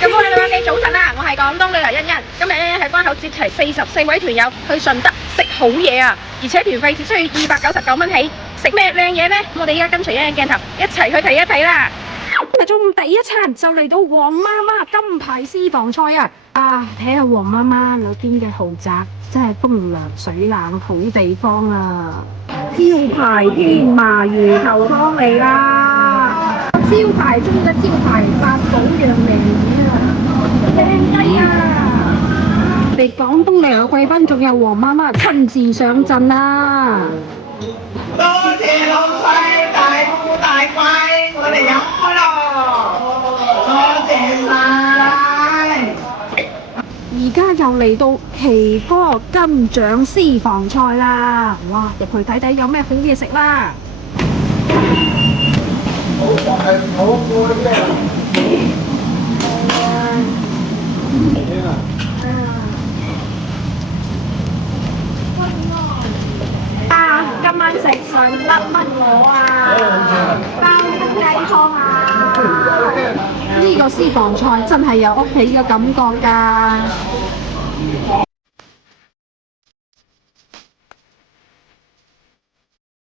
咁我哋兩位早晨啊，我係廣東旅遊欣欣。今日欣欣喺關口接齊44位團友去順德食好嘢啊！而且團費只需要299蚊起。食咩靚嘢呢？我哋依家跟隨欣欣鏡頭一齊去睇一睇啦！今日中午第一餐就嚟到黃媽媽金牌私房菜啊！睇下黃媽媽嗰邊嘅豪宅，真係風涼水冷好地方啊！招牌天麻魚頭湯嚟啦！招牌中嘅招牌八寶釀鯪魚啊，靚雞啊！我哋廣東旅遊貴賓仲有黃媽媽親自上陣啦！多謝老細大富大貴，我哋飲開咯！多謝晒！而家又嚟到奇哥金獎私房菜啦！哇，入去睇睇有咩好嘢食啦！今晚食順德乜鵝啊，包公雞湯啊！呢個私房菜真係有屋企嘅感覺㗎。